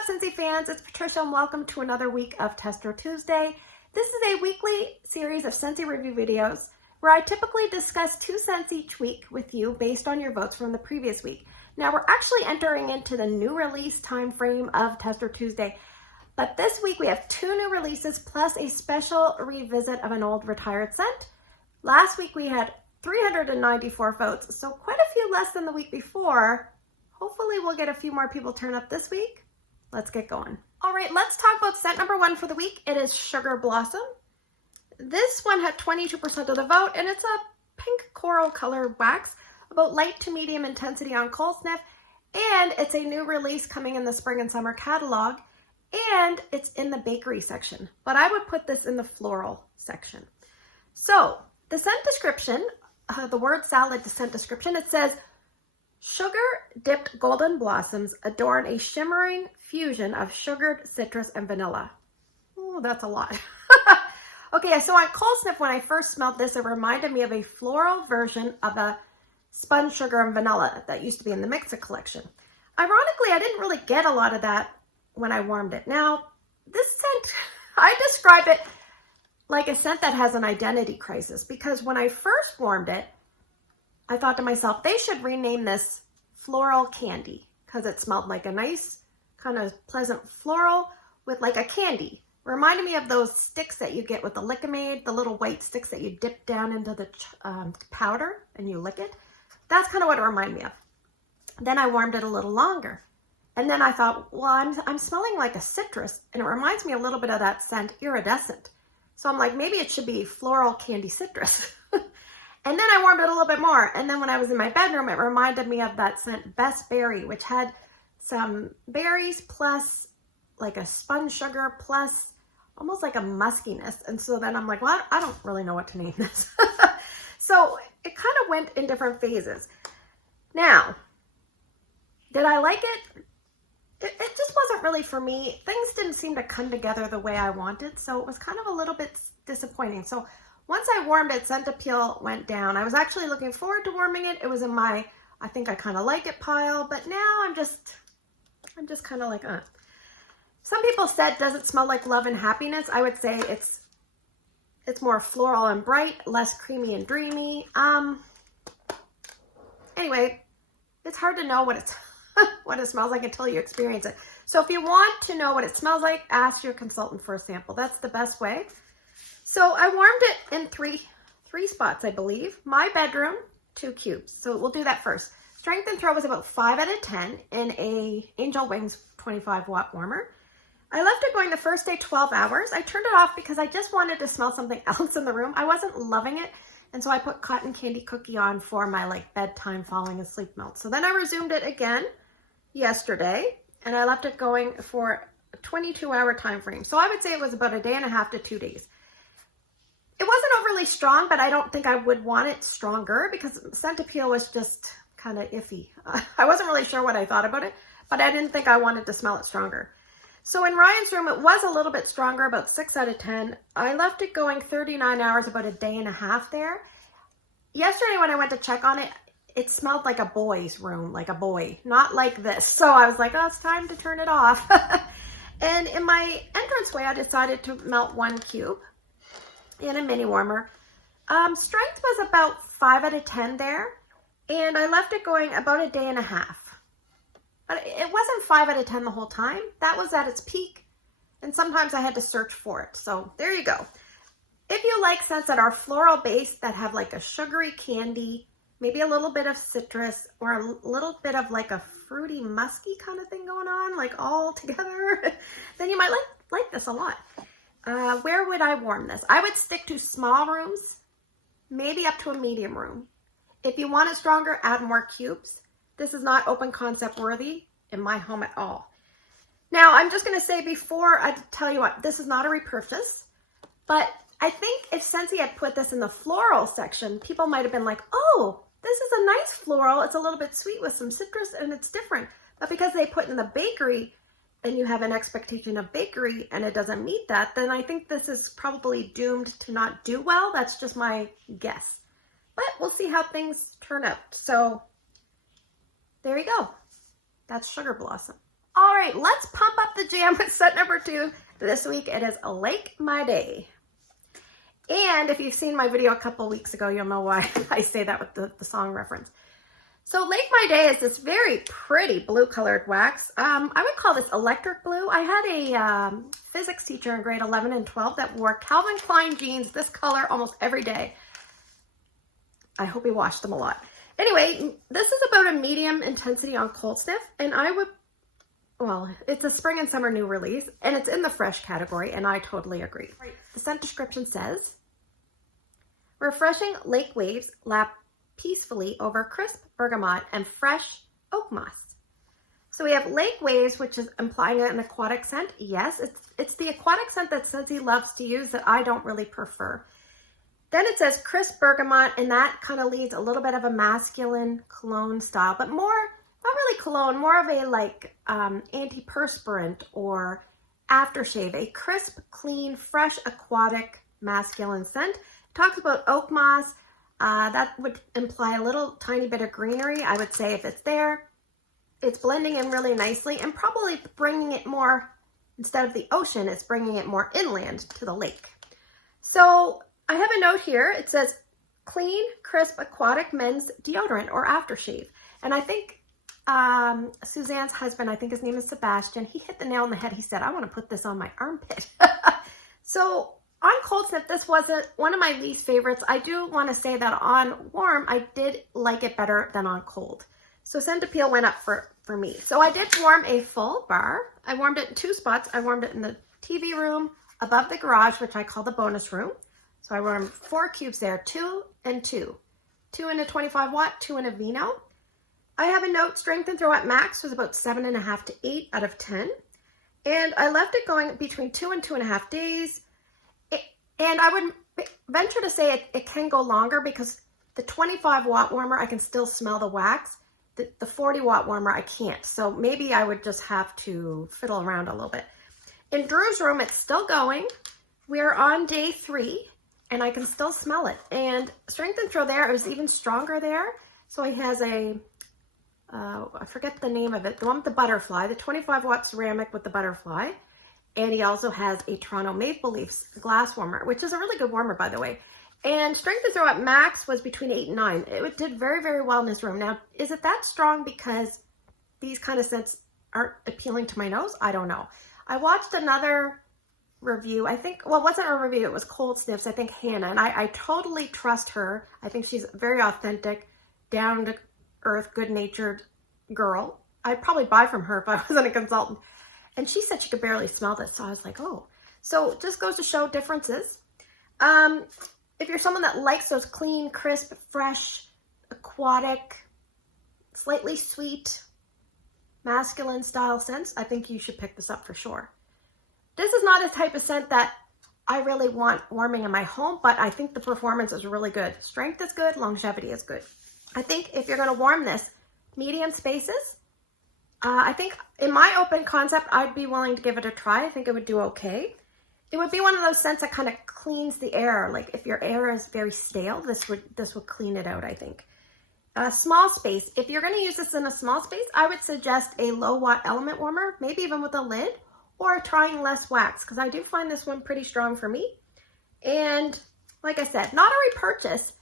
up, Scentsy fans? It's Patricia and welcome to another week of Tester Tuesday. This is a weekly series of Scentsy review videos where I typically discuss 2 scents each week with you based on your votes from the previous week. Now we're actually entering into the new release time frame of Tester Tuesday, but this week we have 2 new releases plus a special revisit of an old retired scent. Last week we had 394 votes, so quite a few less than the week before. Hopefully we'll get a few more people turn up this week. Let's get going. All right, let's talk about scent number 1 for the week. It is Sugar Blossom. This one had 22% of the vote, and it's a pink coral color wax, about light to medium intensity on cold sniff, and it's a new release coming in the spring and summer catalog, and it's in the bakery section, but I would put this in the floral section. So the scent description, the word salad scent description, it says, sugar-dipped golden blossoms adorn a shimmering fusion of sugared citrus and vanilla. Oh, that's a lot. Okay, so on cold sniff, when I first smelled this, it reminded me of a floral version of a spun sugar and vanilla that used to be in the Mixa collection. Ironically, I didn't really get a lot of that when I warmed it. Now, this scent, I describe it like a scent that has an identity crisis, because when I first warmed it, I thought to myself, they should rename this Floral Candy, because it smelled like a nice kind of pleasant floral with like a candy. Reminded me of those sticks that you get with the Lick-O-Made, the little white sticks that you dip down into the powder and you lick it. That's kind of what it reminded me of. Then I warmed it a little longer. And then I thought, well, I'm smelling like a citrus, and it reminds me a little bit of that scent, Iridescent. So I'm like, maybe it should be Floral Candy Citrus. And then I warmed it a little bit more. And then when I was in my bedroom, it reminded me of that scent Best Berry, which had some berries plus like a spun sugar plus almost like a muskiness. And so then I'm like, well, I don't really know what to name this. So it kind of went in different phases. Now, did I like it? It just wasn't really for me. Things didn't seem to come together the way I wanted. So it was kind of a little bit disappointing. So once I warmed it, scent appeal went down. I was actually looking forward to warming it. It was in my, I think I kind of like it pile, but now I'm just kind of like, Some people said, does it smell like love and happiness? I would say it's more floral and bright, less creamy and dreamy. Anyway, it's hard to know what it's what it smells like until you experience it. So if you want to know what it smells like, ask your consultant for a sample. That's the best way. So I warmed it in three spots, I believe. My bedroom, 2 cubes. So we'll do that first. Strength and throw was about 5 out of 10 in a Angel Wings 25 watt warmer. I left it going the first day 12 hours. I turned it off because I just wanted to smell something else in the room. I wasn't loving it. And so I put Cotton Candy Cookie on for my like bedtime falling asleep melt. So then I resumed it again yesterday, and I left it going for a 22-hour time frame. So I would say it was about a day and a half to 2 days. It wasn't overly strong, but I don't think I would want it stronger because scent appeal was just kind of iffy. I wasn't really sure what I thought about it, but I didn't think I wanted to smell it stronger. So in Ryan's room, it was a little bit stronger, about 6 out of 10. I left it going 39 hours, about a day and a half there. Yesterday when I went to check on it, it smelled like a boy's room, like a boy, not like this. So I was like, oh, it's time to turn it off. And in my entranceway, I decided to melt 1 cube in a mini warmer. Strength was about 5 out of 10 there, and I left it going about a day and a half. But it wasn't 5 out of 10 the whole time. That was at its peak, and sometimes I had to search for it. So there you go. If you like scents that are floral based, that have like a sugary candy, maybe a little bit of citrus, or a little bit of like a fruity musky kind of thing going on, like all together, then you might like this a lot. Where would I warm this? I would stick to small rooms, maybe up to a medium room. If you want it stronger, add more cubes. This is not open concept worthy in my home at all. Now, I'm just going to say before I tell you what, this is not a repurchase, but I think if Scentsy had put this in the floral section, people might have been like, oh, this is a nice floral. It's a little bit sweet with some citrus and it's different. But because they put in the bakery, and you have an expectation of bakery and it doesn't meet that, then I think this is probably doomed to not do well. That's just my guess. But we'll see how things turn out. So there you go. That's Sugar Blossom. All right, let's pump up the the jam with scent number 2. This week it is Lake My Day. And if you've seen my video a couple weeks ago, you'll know why I say that with the song reference. So Lake My Day is this very pretty blue colored wax. I would call this electric blue. I had a physics teacher in grade 11 and 12 that wore Calvin Klein jeans this color almost every day. I hope he washed them a lot. Anyway, this is about a medium intensity on cold sniff, and well, it's a spring and summer new release, and it's in the fresh category, and I totally agree. The scent description says, refreshing lake waves lap peacefully over crisp bergamot and fresh oak moss. So we have lake waves, which is implying an aquatic scent. Yes, it's the aquatic scent that Scentsy loves to use that I don't really prefer. Then it says crisp bergamot, and that kind of leads a little bit of a masculine cologne style, but more, not really cologne, more of a like antiperspirant or aftershave, a crisp, clean, fresh, aquatic, masculine scent. It talks about oak moss. That would imply a little tiny bit of greenery. I would say if it's there, it's blending in really nicely and probably bringing it more, instead of the ocean, it's bringing it more inland to the lake. So I have a note here. It says clean, crisp, aquatic men's deodorant or aftershave. And I think Suzanne's husband, I think his name is Sebastian, he hit the nail on the head. He said, I want to put this on my armpit. So on cold sniff, this wasn't one of my least favorites. I do want to say that on warm, I did like it better than on cold. So scent appeal went up for me. So I did warm a full bar. I warmed it in 2 spots. I warmed it in the TV room above the garage, which I call the bonus room. So I warmed 4 cubes there, 2 and 2. 2 in a 25 watt, 2 in a vino. I have a note, strength and throw at max was about 7.5 to 8 out of 10. And I left it going between 2 and 2.5 days. And I would venture to say it can go longer because the 25 watt warmer, I can still smell the wax. The 40 watt warmer, I can't. So maybe I would just have to fiddle around a little bit. In Drew's room, it's still going. We're on day 3 and I can still smell it. And strength and throw there, it was even stronger there. So he has a, I forget the name of it, the one with the butterfly, the 25 watt ceramic with the butterfly. And he also has a Toronto Maple Leafs glass warmer, which is a really good warmer, by the way. And strength and throw at max was between 8 and 9. It did very, very well in this room. Now, is it that strong because these kind of scents aren't appealing to my nose? I don't know. I watched another review. I think, well, it wasn't a review. It was Cold Sniffs. I think Hannah. And I totally trust her. I think she's a very authentic, down-to-earth, good-natured girl. I'd probably buy from her if I wasn't a consultant. And she said she could barely smell this. So I was like, oh. So it just goes to show differences. If you're someone that likes those clean, crisp, fresh, aquatic, slightly sweet, masculine style scents, I think you should pick this up for sure. This is not a type of scent that I really want warming in my home, but I think the performance is really good. Strength is good, longevity is good. I think if you're going to warm this, medium spaces, I think in my open concept, I'd be willing to give it a try. I think it would do okay. It would be one of those scents that kind of cleans the air. Like if your air is very stale, this would clean it out, I think. Small space. If you're going to use this in a small space, I would suggest a low watt element warmer, maybe even with a lid, or trying less wax, because I do find this one pretty strong for me. And like I said, not a repurchase,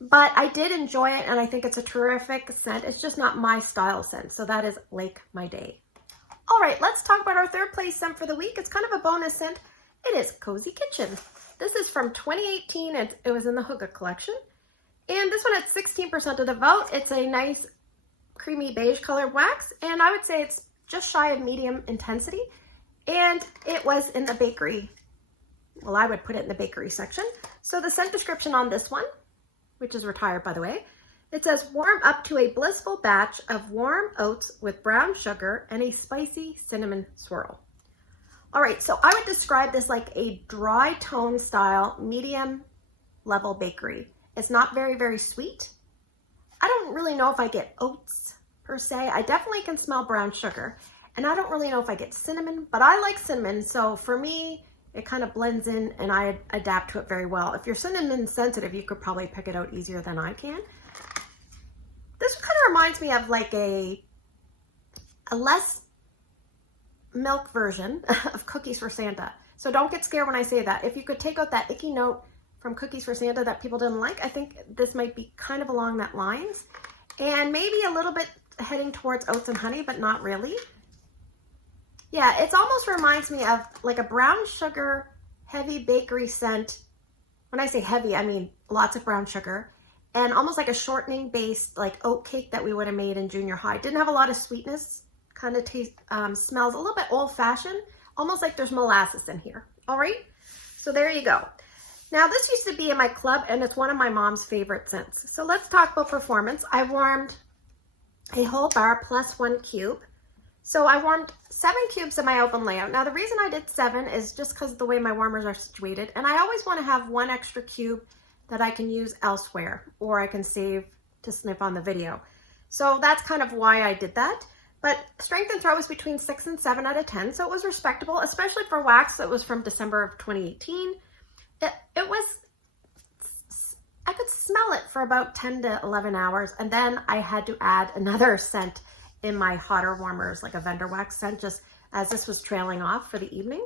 but I did enjoy it, and I think it's a terrific scent. It's just not my style scent. So that is Lake My Day. All right, let's talk about our third place scent for the week. It's kind of a bonus scent. It is Cozy Kitchen. This is from 2018, and it was in the Hygge collection. And this one had 16% of the vote. It's a nice creamy beige colored wax, and I would say it's just shy of medium intensity. And it was in the bakery. Well, I would put it in the bakery section. So the scent description on this one, which is retired, by the way, it says, warm up to a blissful batch of warm oats with brown sugar and a spicy cinnamon swirl. All right, so I would describe this like a dry tone style, medium level bakery. It's not very, very sweet. I don't really know if I get oats per se. I definitely can smell brown sugar. And I don't really know if I get cinnamon, but I like cinnamon. So for me, it kind of blends in and I adapt to it very well. If you're cinnamon sensitive, you could probably pick it out easier than I can. This kind of reminds me of like a less milk version of Cookies for Santa. So don't get scared when I say that. If you could take out that icky note from Cookies for Santa that people didn't like, I think this might be kind of along that lines. And maybe a little bit heading towards oats and honey, but not really. Yeah, it almost reminds me of like a brown sugar heavy bakery scent. When I say heavy, I mean lots of brown sugar. And almost like a shortening based like oat cake that we would have made in junior high. Didn't have a lot of sweetness. Kind of taste, smells a little bit old fashioned. Almost like there's molasses in here. All right, so there you go. Now this used to be in my club and it's one of my mom's favorite scents. So let's talk about performance. I warmed a whole bar plus 1 cube. So I warmed 7 cubes in my oven layout. Now the reason I did 7 is just because of the way my warmers are situated. And I always want to have 1 extra cube that I can use elsewhere or I can save to snip on the video. So that's kind of why I did that. But strength and throw was between 6 and 7 out of 10. So it was respectable, especially for wax that was from December of 2018. It was, I could smell it for about 10 to 11 hours. And then I had to add another scent in my hotter warmers, like a vendor wax scent, just as this was trailing off for the evening.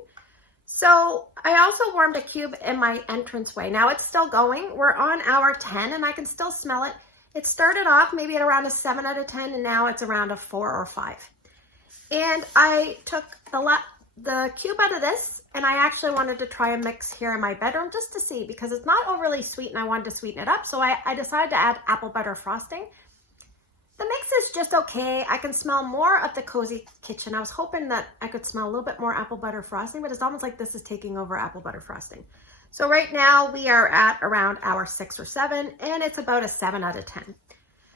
So I also warmed a cube in my entranceway. Now it's still going. We're on hour 10 and I can still smell it. It started off maybe at around a 7 out of 10 and now it's around a 4 or 5. And I took the cube out of this and I actually wanted to try a mix here in my bedroom just to see, because it's not overly sweet and I wanted to sweeten it up. So I decided to add apple butter frosting. The mix is just okay. I can smell more of the Cozy Kitchen. I was hoping that I could smell a little bit more apple butter frosting, but it's almost like this is taking over apple butter frosting. So right now we are at around hour 6 or 7 and it's about a 7 out of 10.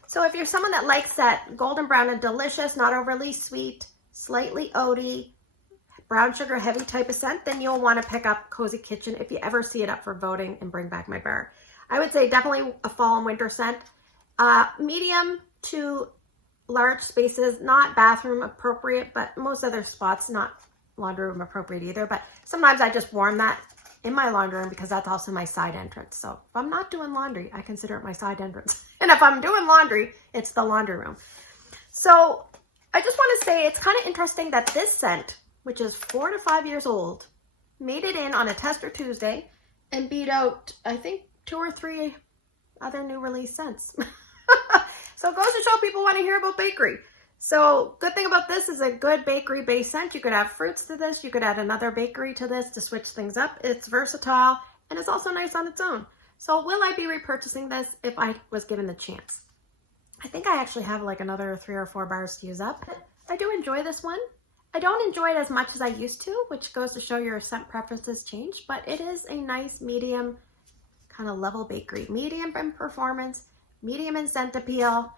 So if you're someone that likes that golden brown and delicious, not overly sweet, slightly oaty, brown sugar heavy type of scent, then you'll want to pick up Cozy Kitchen if you ever see it up for voting and bring back my bar. I would say definitely a fall and winter scent. Medium to large spaces, not bathroom appropriate, but most other spots, not laundry room appropriate either. But sometimes I just warm that in my laundry room because that's also my side entrance. So if I'm not doing laundry, I consider it my side entrance. And if I'm doing laundry, it's the laundry room. So I just want to say it's kind of interesting that this scent, which is 4 to 5 years old, made it in on a Tester Tuesday and beat out, I think, 2 or 3 other new release scents. So it goes to show people want to hear about bakery. So good thing about this is a good bakery based scent. You could add fruits to this. You could add another bakery to this to switch things up. It's versatile and it's also nice on its own. So will I be repurchasing this if I was given the chance? I think I actually have like another 3 or 4 bars to use up. I do enjoy this one. I don't enjoy it as much as I used to, which goes to show your scent preferences change, but it is a nice medium kind of level bakery. Medium in performance, medium in scent appeal,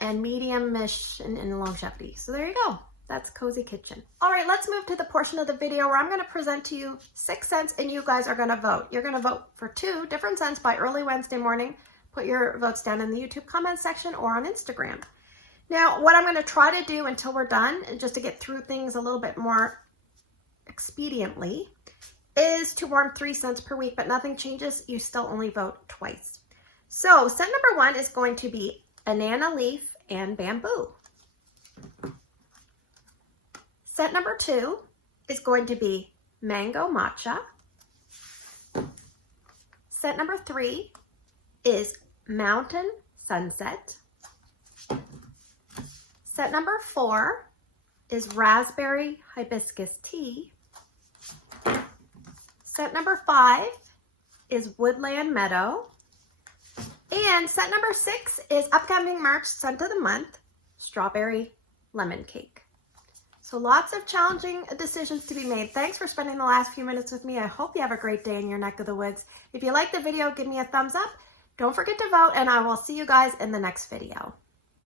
and medium-ish in longevity. So there you go. That's Cozy Kitchen. All right, let's move to the portion of the video where I'm going to present to you 6 scents and you guys are going to vote. You're going to vote for 2 different scents by early Wednesday morning. Put your votes down in the YouTube comment section or on Instagram. Now, what I'm going to try to do until we're done, and just to get through things a little bit more expediently, is to warm 3 scents per week, but nothing changes. You still only vote twice. So scent number 1 is going to be banana leaf and bamboo. Scent number 2 is going to be mango matcha. Scent number 3 is mountain sunset. Scent number 4 is raspberry hibiscus tea. Scent number 5 is woodland meadow. And scent number 6 is upcoming March scent of the month, strawberry lemon cake. So lots of challenging decisions to be made. Thanks for spending the last few minutes with me. I hope you have a great day in your neck of the woods. If you like the video, give me a thumbs up. Don't forget to vote, and I will see you guys in the next video.